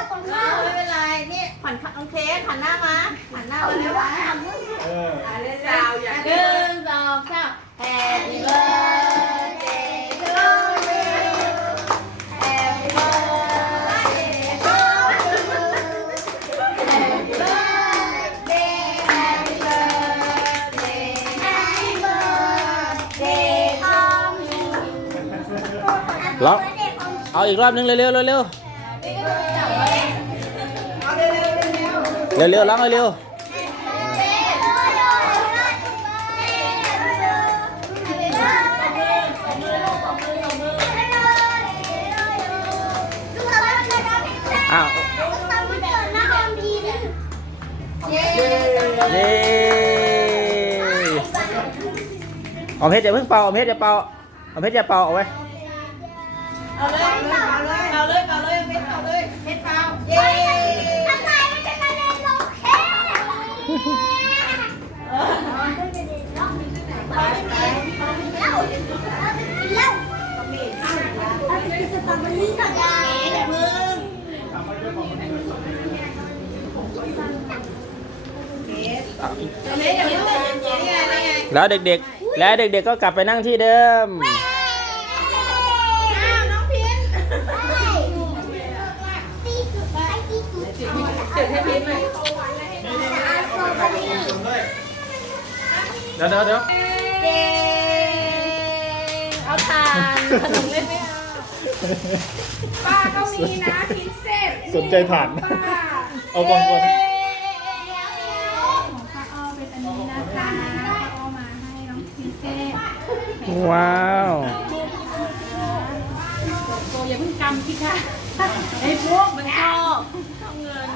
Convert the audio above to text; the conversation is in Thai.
ไม่เป็นไรนี่หันน้องเค้กหันหน้ามาหันหน้ามาเร็วเอออะเล่นสาวอย่างหนึ่งสองสาม Happy birthday to you Happy birthday to you Happy birthday Happy birthday Happy birthday to you ร้อง เอาอีกรอบนึงเร็วๆเร็วๆเร็วเอาเร็วๆ เร็วๆๆเร็วๆร้องเร็วๆอ้าวเย้เย้เอาเพชรอย่าเพิ่งเป่าเอาเพชรอย่าเป่าเอาเพชรอย่าเป่าเอาไว้ เอาเลยเอาเลยเอาเลยเอาเลยเพชรเอาเลยเพชรเปล่าเย้ มึงเล็กอย่าเพิ่งนี่ไงนี่ไง แล้วเด็กๆ แล้วเด็กๆก็กลับไปนั่งที่เดิมอ้าวน้องพินจุดให้พินหน่อยเดี๋ยวเดี๋ยวเดี๋ยวเย้เอาทานขนมเล่นไม่เอาป้าก็มีนะพิเศษสนใจฐานป้าเอาก่อนก่อน ว้าวโตอย่าเพิ่งกำพี่ค่ะไอ้พวกมันชอบชอบเงิน